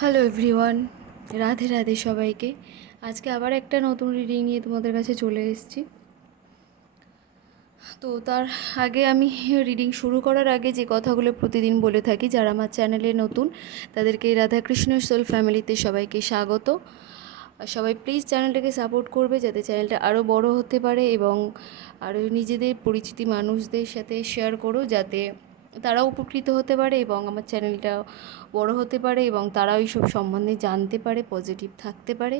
Hello everyone, Radhe Radhe সবাইকে। আজকে আবার একটা নতুন রিডিং নিয়ে তোমাদের কাছে চলে এসেছি। তো তার আগে আমি রিডিং শুরু করার আগে যে কথাগুলো প্রতিদিন বলে থাকি, যারা আমার চ্যানেলে নতুন তাদেরকে রাধাকৃষ্ণ সোল ফ্যামিলিতে সবাইকে স্বাগত। সবাই প্লিজ চ্যানেলটাকে সাপোর্ট করবে যাতে চ্যানেলটা আরও বড় হতে পারে, এবং আরও নিজেদের পরিচিতি মানুষদের সাথে শেয়ার করো যাতে তারাও উপকৃত হতে পারে এবং আমার চ্যানেলটা বড় হতে পারে এবং তারাও এইসব সম্বন্ধে জানতে পারে, পজিটিভ থাকতে পারে।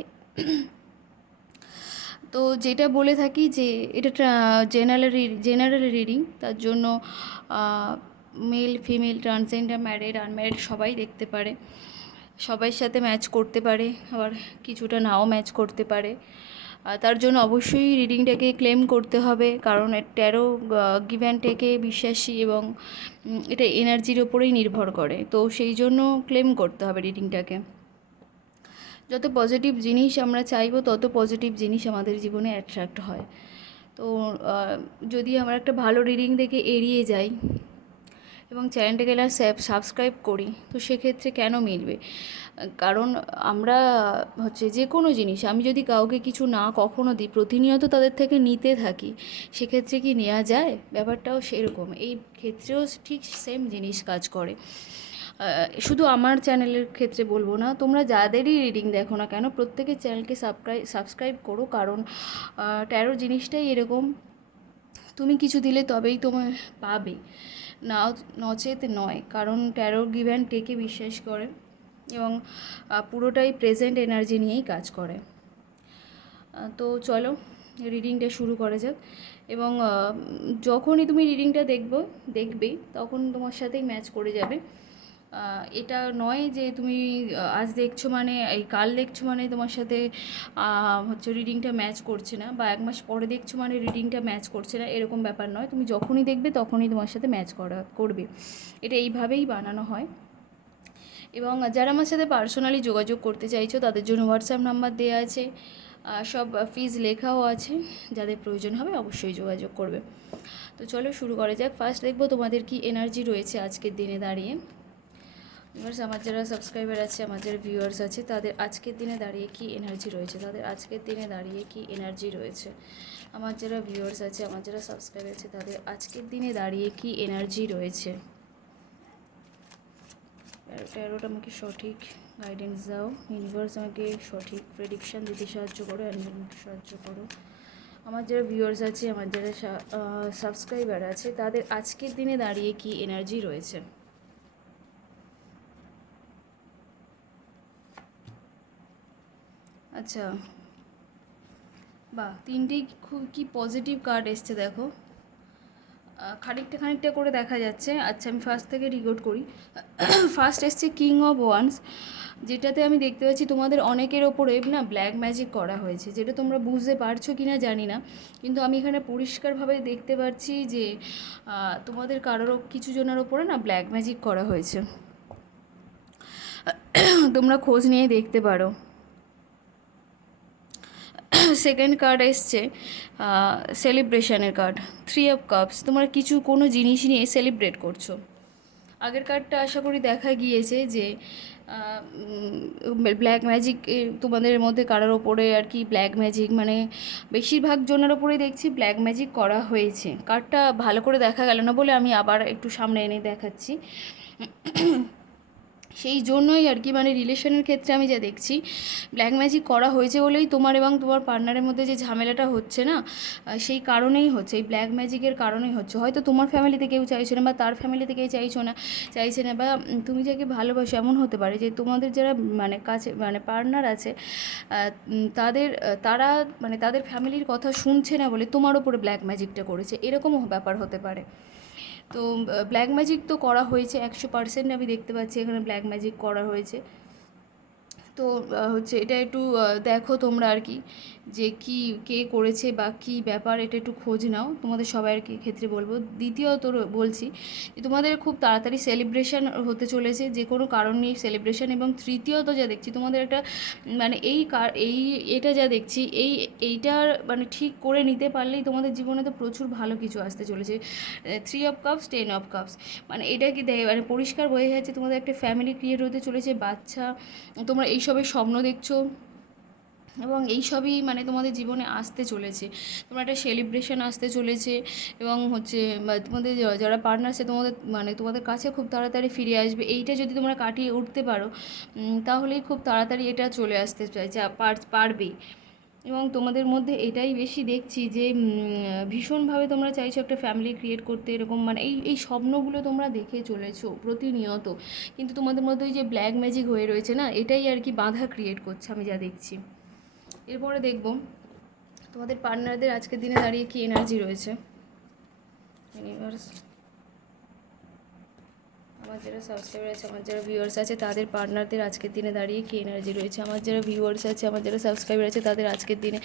তো যেটা বলে থাকি যে এটা জেনারেল রিডিং, তার জন্য male female transgender married unmarried সবাই দেখতে পারে, সবার সাথে ম্যাচ করতে পারে, আবার কিছুটা নাও ম্যাচ করতে পারে। তার জন্য অবশ্যই রিডিংটাকে ক্লেম করতে হবে, কারণ ট্যারো গিভ অ্যান্ড টেকে বিশ্বাসী এবং এটা এনার্জির ওপরেই নির্ভর করে। তো সেই জন্য ক্লেম করতে হবে রিডিংটাকে। যত পজিটিভ জিনিস আমরা চাইবো তত পজিটিভ জিনিস আমাদের জীবনে অ্যাট্রাক্ট হয়। তো যদি আমরা একটা ভালো রিডিং দেখে এড়িয়ে যাই এবং চ্যানেলটাকে না সাবস্ক্রাইব করি, তো সেক্ষেত্রে কেন মিলবে? কারণ আমরা যে কোনো জিনিস আমি যদি কাউকে কিছু না কখনো দিই, প্রতিনিয়ত তাদের থেকে নিতে থাকি, সেক্ষেত্রে কি নেওয়া যায়? ব্যাপারটাও সেরকম, এই ক্ষেত্রেও ঠিক সেম জিনিস কাজ করে। শুধু আমার চ্যানেলের ক্ষেত্রে বলবো না, তোমরা যাদেরই রিডিং দেখো না কেন প্রত্যেকের চ্যানেলকে সাবস্ক্রাইব করো, কারণ ট্যারো জিনিসটাই এরকম, তুমি কিছু দিলে তবেই তোমার পাবে, না নচেত নয়। কারণ ট্যারো গিভ অ্যান্ড টেকে বিশ্বাস করে এবং পুরোটাই প্রেজেন্ট এনার্জি নিয়েই কাজ করে। তো চলো রিডিংটা শুরু করা যাক। এবং যখনই তুমি রিডিংটা দেখবে তখন তোমার সাথেই ম্যাচ করে যাবে। এটা নয় যে তুমি আজ দেখছো মানে এই কাল দেখছো মানে তোমার সাথে রিডিংটা ম্যাচ করছে না, বা এক মাস পরে দেখছো মানে রিডিংটা ম্যাচ করছে না, এরকম ব্যাপার নয়। তুমি যখনই দেখবে তখনই তোমার সাথে ম্যাচ করবে, এটা এইভাবেই বানানো হয়। এবং যারা আমার সাথে পার্সোনালি যোগাযোগ করতে চাইছো তাদের জন্য হোয়াটসঅ্যাপ নাম্বার দেওয়া আছে, সব ফিজ লেখাও আছে, যাদের প্রয়োজন হবে অবশ্যই যোগাযোগ করবে। তো চলো শুরু করা যাক। ফার্স্ট দেখবো তোমাদের কি এনার্জি রয়েছে আজকের দিনে দাঁড়িয়ে। ভিউয়ার্স, আমার যারা সাবস্ক্রাইবার আছে, আমার যারা ভিউয়ার্স আছে, তাদের আজকের দিনে দাঁড়িয়ে কি এনার্জি রয়েছে, তাদের আজকের দিনে দাঁড়িয়ে কি এনার্জি রয়েছে। আমার যারা ভিউয়ার্স আছে, আমার যারা সাবস্ক্রাইবার আছে, তাদের আজকের দিনে দাঁড়িয়ে কি এনার্জি রয়েছে। ট্যারোট আমাকে সঠিক গাইডেন্স দাও, ইউনিভার্স আমাকে সঠিক প্রেডিকশান দিতে সাহায্য করো, আমাকে সাহায্য করো। আমার যারা ভিউয়ার্স আছে, আমার যারা সাবস্ক্রাইবার আছে, তাদের আজকের দিনে দাঁড়িয়ে কি এনার্জি রয়েছে। আচ্ছা, বাহ, তিনটেই খুব কি পজিটিভ কার্ড এসছে দেখো। খানিকটা করে দেখা যাচ্ছে। আচ্ছা, আমি ফার্স্ট থেকে রিকর্ড করি। ফার্স্ট এসছে কিং অফ ওয়ান্স, যেটাতে আমি দেখতে পাচ্ছি তোমাদের অনেকের ওপরে না ব্ল্যাক ম্যাজিক করা হয়েছে, যেটা তোমরা বুঝতে পারছো কি না জানি না, কিন্তু আমি এখানে পরিষ্কারভাবে দেখতে পাচ্ছি যে তোমাদের কারোর কিছু জনের ওপরে না ব্ল্যাক ম্যাজিক করা হয়েছে। তোমরা খোঁজ নিয়ে দেখতে পারো। সেকেন্ড কার্ড এসছে সেলিব্রেশনের কার্ড, 3 অফ কাপস। তোমরা কোনো জিনিস নিয়ে সেলিব্রেট করছো। আগের কার্ডটা আশা করি দেখা গিয়েছে যে ব্ল্যাক ম্যাজিক তোমাদের মধ্যে কারোর ওপরে আর কি ব্ল্যাক ম্যাজিক, মানে বেশিরভাগ জনের ওপরেই দেখছি ব্ল্যাক ম্যাজিক করা হয়েছে। কার্ডটা ভালো করে দেখা গেল না বলে আমি আবার একটু সামনে এনে দেখাচ্ছি। সেই জন্যই আর কি, মানে রিলেশনের ক্ষেত্রে আমি যা দেখছি ব্ল্যাক ম্যাজিক করা হয়েছে বলেই তোমার এবং তোমার পার্টনারের মধ্যে যে ঝামেলাটা হচ্ছে না, সেই কারণেই হচ্ছে, এই ব্ল্যাক ম্যাজিকের কারণেই হচ্ছে। হয়তো তোমার ফ্যামিলিতে কেউ চাইছে না, বা তার ফ্যামিলিতে কেউ চাইছে না, বা তুমি যাকে ভালোবাসো এমন হতে পারে যে তোমাদের যারা মানে কাছে মানে পার্টনার আছে, তারা মানে তাদের ফ্যামিলির কথা শুনছে না বলে তোমার ওপরে ব্ল্যাক ম্যাজিকটা করেছে, এরকমও ব্যাপার হতে পারে। তো ব্ল্যাক ম্যাজিক তো করা হয়েছে 100%, আমি দেখতে পাচ্ছি এখানে ব্ল্যাক ম্যাজিক করা হয়েছে। তো হচ্ছে এটা একটু দেখো তোমরা আর কি, যে কি কে করেছে বা কি ব্যাপার, এটা একটু খোঁজ নাও, তোমাদের সবার কি ক্ষেত্রে বলবো। দ্বিতীয়ত বলছি যে তোমাদের খুব তাড়াতাড়ি সেলিব্রেশন হতে চলেছে, যে কোনো কারণ নিয়ে সেলিব্রেশন। এবং তৃতীয়ত যা দেখছি তোমাদের একটা মানে এটা যা দেখছি এইটার মানে ঠিক করে নিতে পারলেই তোমাদের জীবনে তো প্রচুর ভালো কিছু আসতে চলেছে। 3 অফ কাপস 10 অফ কাপস, মানে এটা কি মানে পরিষ্কার বোঝা যাচ্ছে তোমাদের একটা ফ্যামিলি ক্রিয়েট হতে চলেছে, বাচ্চা, তোমরা এইসবের স্বপ্ন দেখছো এবং এইসবই মানে তোমাদের জীবনে আসতে চলেছে। তোমার একটা সেলিব্রেশন আসতে চলেছে এবং হচ্ছে তোমাদের যারা পার্টনার আছে তোমাদের মানে তোমাদের কাছে খুব তাড়াতাড়ি ফিরে আসবে। এইটা যদি তোমরা কাটিয়ে উঠতে পারো তাহলেই খুব তাড়াতাড়ি এটা চলে আসতে চাইছে, পারবেই। এবং তোমাদের মধ্যে এটাই বেশি দেখছি যে ভীষণভাবে তোমরা চাইছো একটা ফ্যামিলি ক্রিয়েট করতে, এরকম মানে এই স্বপ্নগুলো তোমরা দেখে চলেছো প্রতিনিয়ত। কিন্তু তোমাদের মধ্যে ওই যে ব্ল্যাক ম্যাজিক হয়ে রয়েছে না, এটাই আর কি বাধা ক্রিয়েট করছে আমি যা দেখছি। এরপরে দেখব তোমাদের পার্টনারদের আজকের দিনে দাঁড়িয়ে কি এনার্জি রয়েছে। ইউনিভার্স, আমার যারা সাবস্ক্রাইবার আছে, আমার যারা ভিউয়ার্স আছে, তাদের পার্টনারদের আজকের দিনে দাঁড়িয়ে কী এনার্জি রয়েছে। আমার যারা ভিউয়ার্স আছে, আমার যারা সাবস্ক্রাইবার আছে, তাদের আজকের দিনে,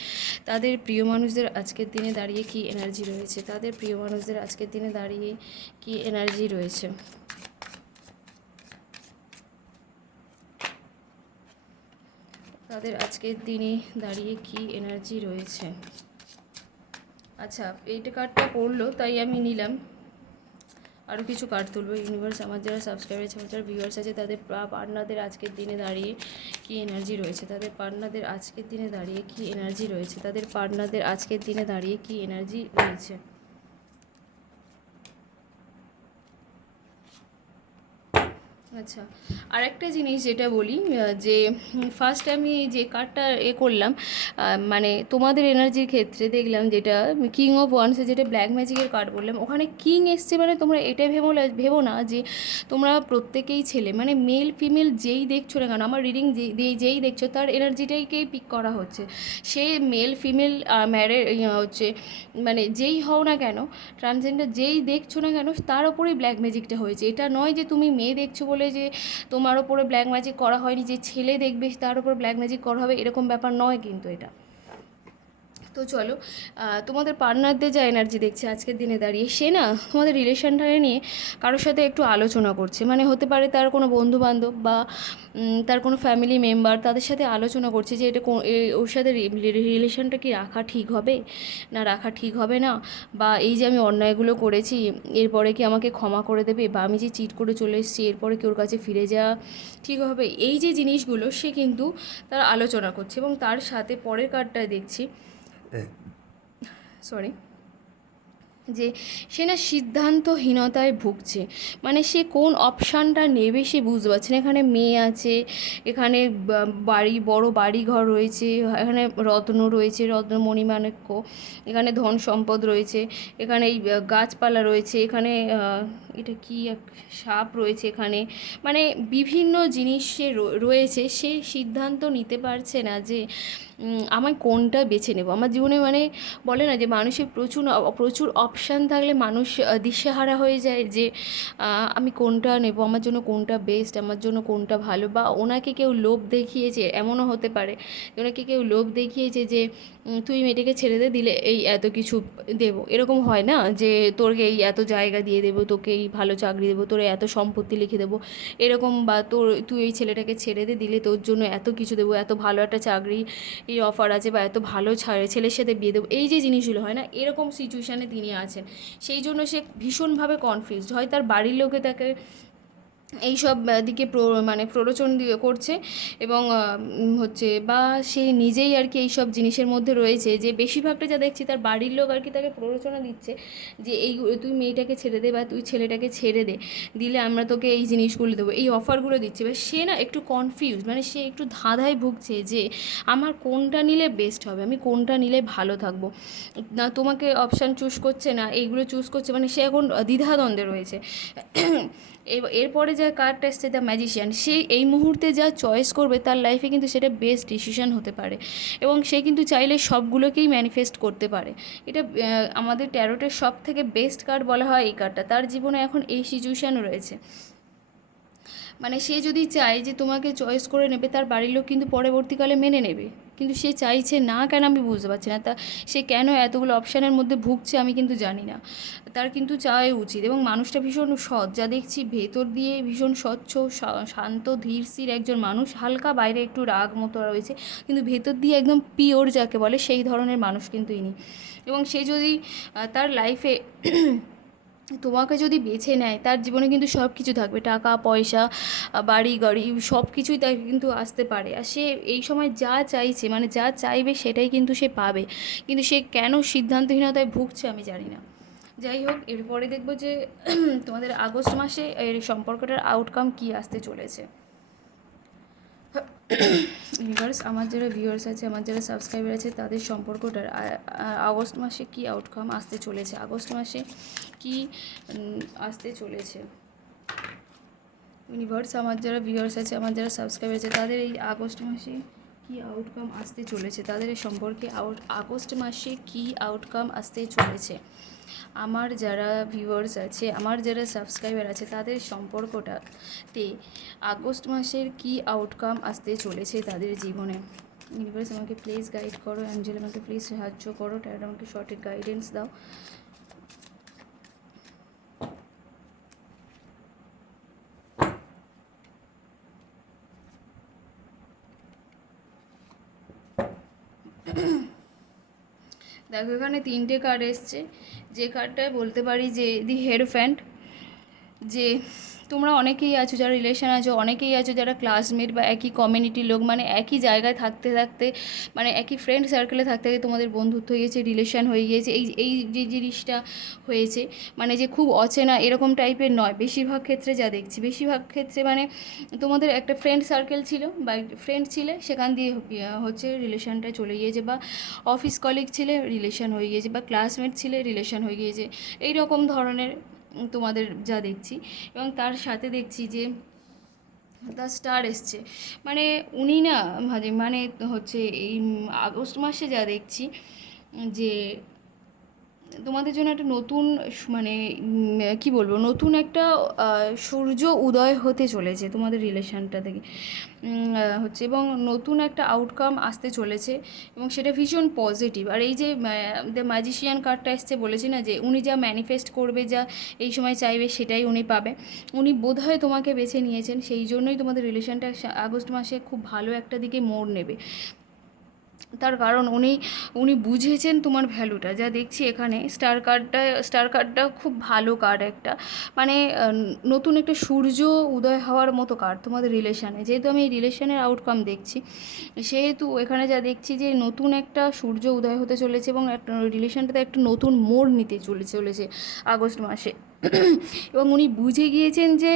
তাদের প্রিয় মানুষদের আজকের দিনে দাঁড়িয়ে কী এনার্জি রয়েছে। তাদের প্রিয় মানুষদের আজকের দিনে দাঁড়িয়ে কী এনার্জি রয়েছে। তাদের আজকের দিনে দাঁড়িয়ে কী এনার্জি রয়েছে। আচ্ছা, এইটা কার্ডটা পড়লো তাই আমি নিলাম, আরও কিছু কার্ড তুলবো। ইউনিভার্স, আমার যারা সাবস্ক্রাইবার আছে, আমার যারা ভিউয়ার্স আছে, তাদের পার্টনারদের আজকের দিনে দাঁড়িয়ে কী এনার্জি রয়েছে। তাদের পার্টনারদের আজকের দিনে দাঁড়িয়ে কী এনার্জি রয়েছে। তাদের পার্টনারদের আজকের দিনে দাঁড়িয়ে কী এনার্জি রয়েছে। আচ্ছা, আরেকটা জিনিস যেটা বলি, যে ফার্স্ট আমি যে কার্ডটা করলাম মানে তোমাদের এনার্জির ক্ষেত্রে দেখলাম যেটা কিং অফ ওয়ান্সে, যেটা ব্ল্যাক ম্যাজিকের কার্ড বললাম, ওখানে কিং এসছে। মানে তোমরা এটাই ভেবো না যে তোমরা প্রত্যেকেই ছেলে, মানে মেল ফিমেল যেই দেখছো না কেন, আমার রিডিং যেই দেখছো তার এনার্জিটাকেই পিক করা হচ্ছে। সে মেল ফিমেল হচ্ছে মানে যেই হও না কেন, ট্রান্সজেন্ডার যেই দেখছো না কেন, তার ওপরেই ব্ল্যাক ম্যাজিকটা হয়েছে। এটা নয় যে তুমি মেয়ে দেখছো বলে যে তোমার ওপরে ব্ল্যাক ম্যাজিক করা হয়নি, যে ছেলে দেখবে তার ওপর ব্ল্যাক ম্যাজিক করা হবে, এরকম ব্যাপার নয় কিন্তু এটা। তো চলো, তোমাদের পার্টনারদের যা এনার্জি দেখছে আজকের দিনে দাঁড়িয়ে, সে না তোমাদের রিলেশনটাকে নিয়ে কারোর সাথে একটু আলোচনা করছে। মানে হতে পারে তার কোনো বন্ধুবান্ধব বা তার কোনো ফ্যামিলি মেম্বার, তাদের সাথে আলোচনা করছে যে এটা ওর সাথে রিলেশনটা কি রাখা ঠিক হবে না রাখা ঠিক হবে না, বা এই যে আমি অন্যায়গুলো করেছি এরপরে কি আমাকে ক্ষমা করে দেবে, বা আমি যে চিট করে চলে এসেছি এরপরে কি ওর কাছে ফিরে যাওয়া ঠিক হবে, এই যে জিনিসগুলো সে কিন্তু তার আলোচনা করছে। এবং তার সাথে পরের কার্ডটা দেখছি, সরি, যে সে না সিদ্ধান্তহীনতায় ভুগছে। মানে সে কোন অপশানটা নেবে সে বুঝতে পারছে না। এখানে মেয়ে আছে, এখানে বড় বাড়ি ঘর রয়েছে, এখানে রত্ন রয়েছে, রত্নমণিমাণিক্য, এখানে ধন সম্পদ রয়েছে, এখানে এই গাছপালা রয়েছে, এখানে এটা কি সাপ রয়েছে এখানে, মানে বিভিন্ন জিনিস সে রয়েছে। সে সিদ্ধান্ত নিতে পারছে না যে আমি কোনটা বেছে নেব আমার জীবনে। মানে বলে না যে মানুষের প্রচুর অপশান থাকলে মানুষ দিশেহারা হয়ে যায়, যে আমি কোনটা নেব, আমার জন্য কোনটা বেস্ট, আমার জন্য কোনটা ভালো। বা ওনাকে কেউ লোভ দেখিয়েছে, এমনও হতে পারে ওনাকে কেউ লোভ দেখিয়েছে যে তুই মেয়েটাকে ছেড়ে দিলে এই এত কিছু দেবো, এরকম হয় না, যে তোকে এই এত জায়গা দিয়ে দেবো, তোকে এই ভালো চাকরি দেবো, তোর এত সম্পত্তি লিখে দেবো, এরকম, বা তুই এই ছেলেটাকে ছেড়ে দিলে তোর জন্য এত কিছু দেবো, এত ভালো একটা চাকরি এই অফার আছে, বা এত ভালো ছেলের সাথে বিয়ে দেবো, এই যে জিনিসগুলো হয় না, এরকম সিচুয়েশানে তিনি আছেন। সেই জন্য সে ভীষণভাবে কনফিউজড হয়। তার বাড়ির লোকে তাকে এইসব দিকে মানে প্ররোচন করছে, এবং হচ্ছে বা সে নিজেই আর কি এইসব জিনিসের মধ্যে রয়েছে, যে বেশিরভাগটা যা দেখছি তার বাড়ির লোক আর কি তাকে প্ররোচনা দিচ্ছে যে এই তুই মেয়েটাকে ছেড়ে দে, বা তুই ছেলেটাকে ছেড়ে দিলে আমরা তোকে এই জিনিসগুলো দেবো, এই অফারগুলো দিচ্ছে। বা সে না একটু কনফিউজ, মানে সে একটু ধাঁধায় ভুগছে যে আমার কোনটা নিলে বেস্ট হবে, আমি কোনটা নিলে ভালো থাকবো। না তোমাকে অপশান চুজ করছে, না এইগুলো চুজ করছে, মানে সে এখন দ্বিধাদ্বন্দ্বে রয়েছে। এরপরে যা কার্ডটা এসছে দ্য ম্যাজিশিয়ান, সে এই মুহূর্তে যা চয়েস করবে তার লাইফে কিন্তু সেটা বেস্ট ডিসিশন হতে পারে, এবং সে কিন্তু চাইলে সবগুলোকেই ম্যানিফেস্ট করতে পারে। এটা আমাদের ট্যারোটের সব থেকে বেস্ট কার্ড বলা হয় এই কার্ডটা। তার জীবনে এখন এই সিচুয়েশান রয়েছে, মানে সে যদি চায় যে তোমাকে চয়েস করে নেবে, তার বাড়ির লোক কিন্তু পরবর্তীকালে মেনে নেবে, কিন্তু সে চাইছে না কেন আমি বুঝতে পারছি না। তা সে কেন এতগুলো অপশানের মধ্যে ভুগছে আমি কিন্তু জানি না। তার কিন্তু চাওয়াই উচিত। এবং মানুষটা ভীষণ সৎ, যা দেখছি ভেতর দিয়ে ভীষণ স্বচ্ছ, শান্ত, ধীরস্থির একজন মানুষ। হালকা বাইরে একটু রাগ মতো রয়েছে, কিন্তু ভেতর দিয়ে একদম পিওর যাকে বলে সেই ধরনের মানুষ কিন্তু ইনি। এবং সে যদি তার লাইফে তোমাকে যদি বেছে নেয়, তার জীবনে কিন্তু সব কিছু থাকবে, টাকা পয়সা, বাড়ি গাড়ি, সব কিছুই তাকে কিন্তু আসতে পারে। আর সে এই সময় যা চাইছে, মানে যা চাইবে সেটাই কিন্তু সে পাবে। কিন্তু সে কেন সিদ্ধান্তহীনতায় ভুগছে আমি জানি না। যাই হোক, এরপরে দেখবো যে তোমাদের আগস্ট মাসে এর সম্পর্কটার আউটকাম কী আসতে চলেছে। ইউনিভার্স, আমার যারা ভিউয়ার্স আছে, আমার যারা সাবস্ক্রাইবার আছে, তাদের সম্পর্কটার আগস্ট মাসে কী আউটকাম আসতে চলেছে, আগস্ট মাসে কী আসতে চলেছে। ইউনিভার্স, আমার যারা ভিউয়ার্স আছে, আমার যারা সাবস্ক্রাইবার আছে, তাদের এই আগস্ট মাসে কী আউটকাম আসতে চলেছে, তাদের এই সম্পর্কে আগস্ট মাসে কী আউটকাম আসতে চলেছে। আমার যারা ভিউয়ার্স আছে, আমার যারা সাবস্ক্রাইবার আছে, তাদের সম্পর্কটাতে আগস্ট মাসের কী আউটকাম আসতে চলেছে তাদের জীবনে। ইউনিভার্স, আমাকে প্লিজ গাইড করো, অ্যাঞ্জেল আমাকে প্লিজ সাহায্য করো, ট্যারো আমাকে সঠিক গাইডেন্স দাও। দেখো, এখানে 3টে কার্ড এসছে। যে কার্ডটায় বলতে পারি যে দি হেরোফ্যান্ট, যে তোমরা অনেকেই আছো যারা রিলেশন আছো, অনেকেই আছো যারা ক্লাসমেট বা একই কমিউনিটির লোক, মানে একই জায়গায় থাকতে থাকতে, মানে একই ফ্রেন্ড সার্কেলে থাকতে থাকতে তোমাদের বন্ধুত্ব হয়ে গেছে, রিলেশন হয়ে গিয়েছে। এই এই যে জিনিসটা হয়েছে, মানে যে খুব অচেনা এরকম টাইপের নয়। বেশিরভাগ ক্ষেত্রে যা দেখছি, বেশিরভাগ ক্ষেত্রে মানে তোমাদের একটা ফ্রেন্ড সার্কেল ছিল বা ফ্রেন্ড ছিলে, সেখান দিয়ে হচ্ছে রিলেশনটা চলে গিয়েছে, বা অফিস কলিগ ছিলে রিলেশন হয়ে গিয়েছে, বা ক্লাসমেট ছিলে রিলেশন হয়ে গিয়েছে, এই রকম ধরনের তোমাদের যা দেখছি। এবং তার সাথে দেখছি যে দ্য স্টার এসছে, মানে উনি না মানে হচ্ছে এই আগস্ট মাসে যা দেখছি যে তোমাদের জন্য একটা নতুন মানে কি বলবো, নতুন একটা সূর্য উদয় হতে চলেছে তোমাদের রিলেশনটা থেকে হচ্ছে, এবং নতুন একটা আউটকাম আসতে চলেছে, এবং সেটা ভীষণ পজিটিভ। আর এই যে দ্য ম্যাজিশিয়ান কার্ডটা এসছে, বলেছি না যে উনি যা ম্যানিফেস্ট করবে, যা এই সময় চাইবে সেটাই উনি পাবে। উনি বোধহয় তোমাকে বেছে নিয়েছেন, সেই জন্যই তোমাদের রিলেশনটা আগস্ট মাসে খুব ভালো একটা দিকে মোড় নেবে। তার কারণ উনি উনি বুঝেছেন তোমার ভ্যালুটা, যা দেখছি এখানে। স্টার কার্ডটা খুব ভালো কার্ড একটা, মানে নতুন একটা সূর্য উদয় হওয়ার মতো কার্ড তোমাদের রিলেশানে। যেহেতু আমি এই রিলেশনের আউটকাম দেখছি, সেহেতু এখানে যা দেখছি যে নতুন একটা সূর্য উদয় হতে চলেছে, এবং একটা রিলেশনটাতে একটা নতুন মোড় নিতে চলেছে আগস্ট মাসে। এবং উনি বুঝে গিয়েছেন যে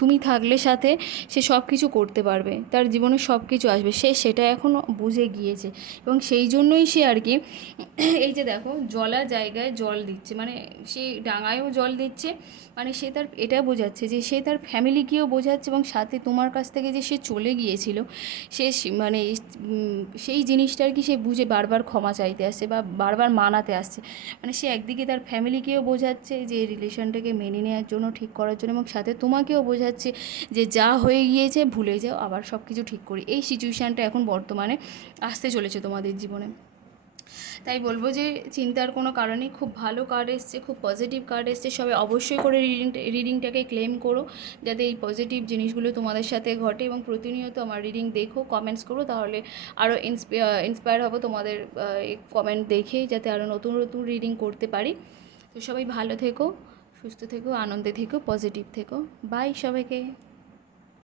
তুমি থাকলে সাথে সে সব কিছু করতে পারবে, তার জীবনে সব কিছু আসবে, সে সেটা এখনও বুঝে গিয়েছে। এবং সেই জন্যই সে আর কি এই যে দেখো জলা জায়গায় জল দিচ্ছে, মানে সে ডাঙায়ও জল দিচ্ছে, মানে সে তার এটা বোঝাচ্ছে যে সে তার ফ্যামিলিকেও বোঝাচ্ছে, এবং সাথে তোমার কাছ থেকে যে সে চলে গিয়েছিল, সে মানে সেই জিনিসটা আর কি সে বুঝে বারবার ক্ষমা চাইতে আসছে বা বারবার মানাতে আসছে। মানে সে একদিকে তার ফ্যামিলিকেও বোঝাচ্ছে যে রিলেশনটাকে মেনে নেওয়ার জন্য, ঠিক করার জন্য, এবং সাথে তোমাকেও বোঝাচ্ছে যে যা হয়ে গিয়েছে ভুলে যাও, আবার সব কিছু ঠিক করি। এই সিচুয়েশানটা এখন বর্তমানে আসতে চলেছে তোমাদের জীবনে। তাই বলবো যে চিন্তার কোনো কারণে খুব ভালো কার্ড এসছে, খুব পজিটিভ কার্ড এসছে। সবাই অবশ্যই করে রিডিংটাকে ক্লেম করো, যাতে এই পজিটিভ জিনিসগুলো তোমাদের সাথে ঘটে। এবং প্রতিনিয়ত আমার রিডিং দেখো, কমেন্টস করো, তাহলে আরও ইন্সপায়ার হবো তোমাদের কমেন্ট দেখে, যাতে আরও নতুন নতুন রিডিং করতে পারি। তো সবাই ভালো থেকো, সুস্থ থেকো, আনন্দে থেকো, পজিটিভ থেকো। বাই সবাইকে।